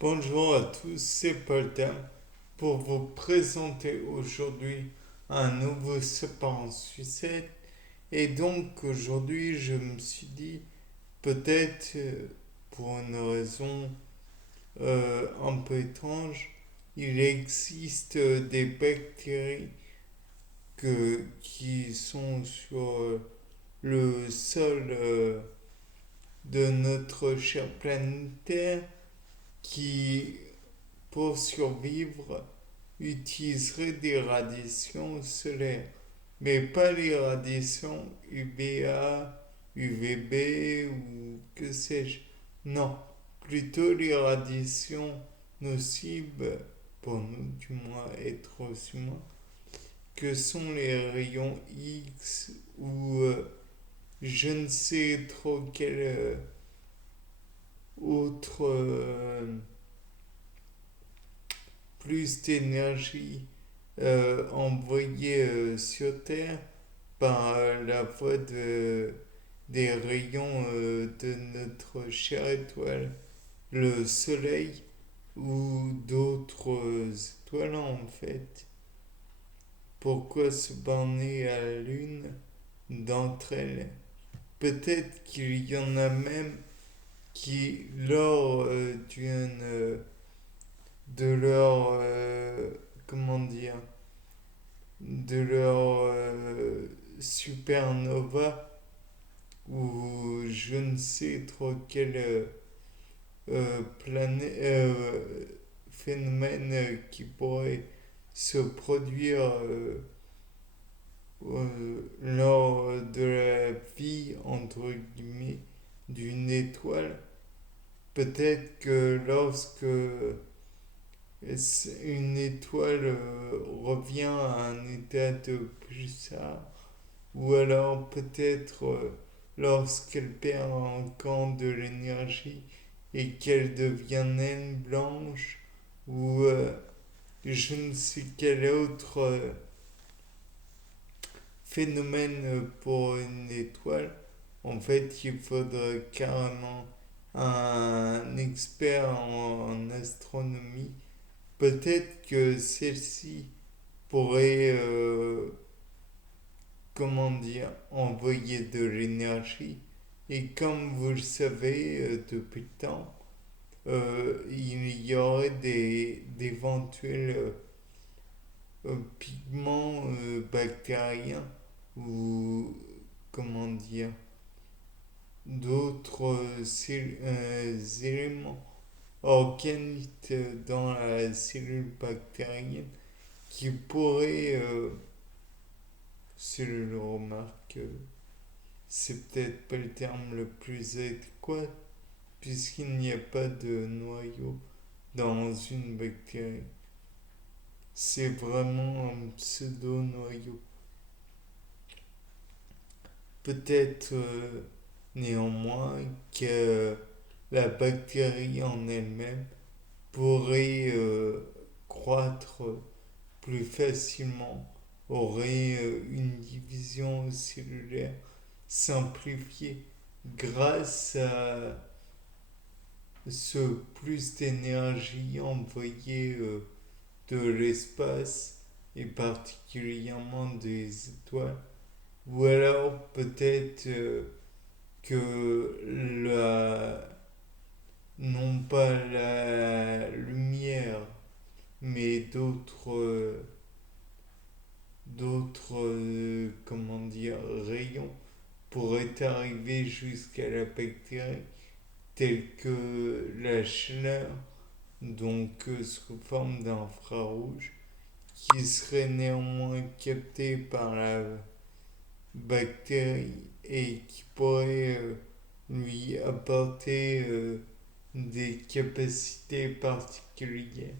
Bonjour à tous, c'est Paul Tam pour vous présenter aujourd'hui un nouveau sapin en sucette. Et donc aujourd'hui, je me suis dit, peut-être pour une raison un peu étrange, il existe des bactéries qui sont sur le sol de notre chère planète Terre qui, pour survivre, utiliserait des radiations solaires, mais pas les radiations UVA, UVB ou que sais-je. Non, plutôt les radiations nocives, pour nous du moins êtres humains, que sont les rayons X ou je ne sais trop quel autre plus d'énergie envoyée sur Terre par la voie des rayons de notre chère étoile, le Soleil ou d'autres étoiles en fait. Pourquoi se borner à la Lune d'entre elles? Peut-être qu'il y en a même qui, lors de leur, comment dire, de leur supernova ou je ne sais trop quel phénomène qui pourrait se produire lors de la vie, entre guillemets, d'une étoile. Peut-être que lorsque une étoile revient à un état de pulsar, ou alors peut-être lorsqu'elle perd encore de l'énergie et qu'elle devient naine blanche, ou je ne sais quel autre phénomène pour une étoile. En fait, il faudrait carrément un expert en astronomie. Peut-être que celle-ci pourrait, comment dire, envoyer de l'énergie. Et comme vous le savez depuis le temps, il y aurait d'éventuels pigments bactériens ou, comment dire, d'autres éléments organiques dans la cellule bactérienne qui pourraient, si je le remarque, c'est peut-être pas le terme le plus adéquat, puisqu'il n'y a pas de noyau dans une bactérie. C'est vraiment un pseudo-noyau. Peut-être néanmoins que la bactérie en elle-même pourrait croître plus facilement, aurait une division cellulaire simplifiée grâce à ce plus d'énergie envoyée de l'espace et particulièrement des étoiles. Ou alors peut-être que non pas la lumière, mais comment dire, rayons pourraient arriver jusqu'à la bactérie, tels que la chaleur, donc sous forme d'infrarouge, qui serait néanmoins captée par la bactérie et qui pourrait lui apporter des capacités particulières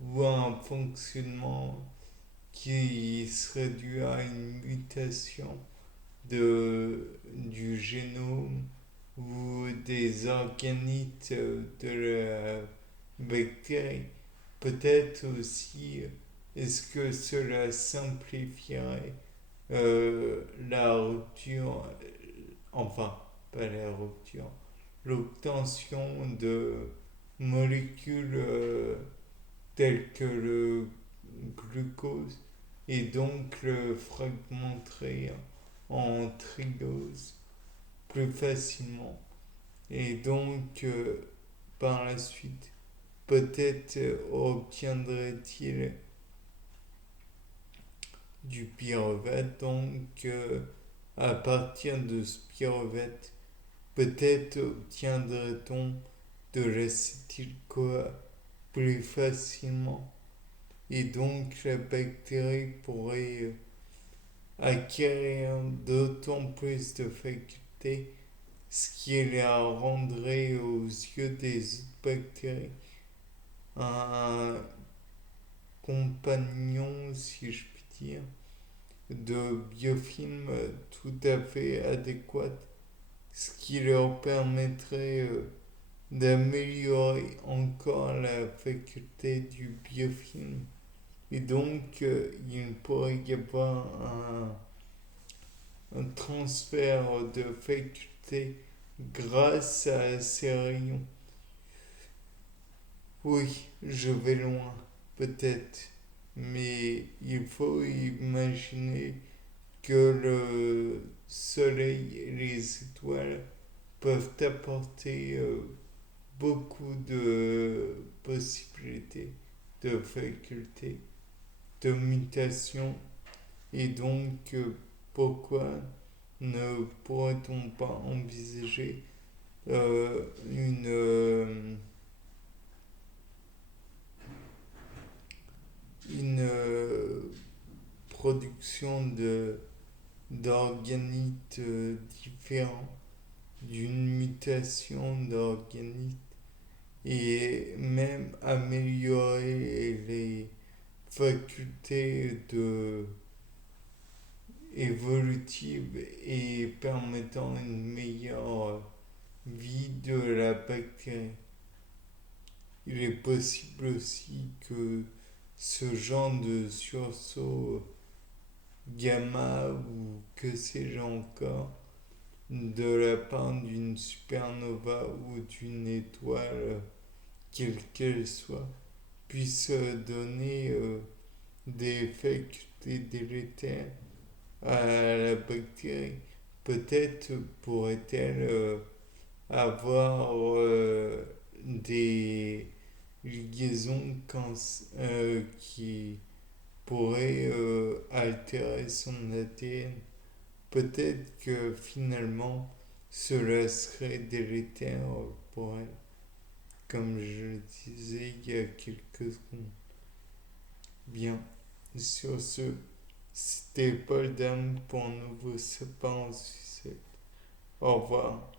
ou un fonctionnement qui serait dû à une mutation du génome ou des organites de la bactérie. Peut-être aussi, est-ce que cela simplifierait la rupture, enfin, pas la rupture, l'obtention de molécules telles que le glucose et donc le fragmenterait en trilose plus facilement. Et donc, par la suite, peut-être obtiendrait-il du pyruvate. Donc, à partir de ce pyruvate, peut-être obtiendrait-on de l'acétyl-CoA plus facilement. Et donc, la bactérie pourrait acquérir d'autant plus de facultés, ce qui la rendrait aux yeux des autres bactéries un compagnon, si je puis dire, de biofilm tout à fait adéquat, ce qui leur permettrait d'améliorer encore la faculté du biofilm. Et donc, il pourrait y avoir un transfert de facultés grâce à ces rayons. Oui, je vais loin, peut-être, mais il faut imaginer que le Soleil et les étoiles peuvent apporter beaucoup de possibilités, de facultés, de mutations, et donc pourquoi ne pourrait-on pas envisager une production d'organites différents, d'une mutation d'organites et même améliorer les facultés évolutives et permettant une meilleure vie de la bactérie. Il est possible aussi que ce genre de sursaut gamma ou que sais-je encore de la part d'une supernova ou d'une étoile, quelle qu'elle soit, puisse donner des facultés délétères à la bactérie. Peut-être pourrait-elle avoir des liaisons qui pourraient altérer son ADN. Peut-être que finalement cela serait délétère pour elle, comme je le disais il y a quelques secondes. Bien, sur ce, c'était Paul Dame pour un nouveau sapin en sucette. Au revoir.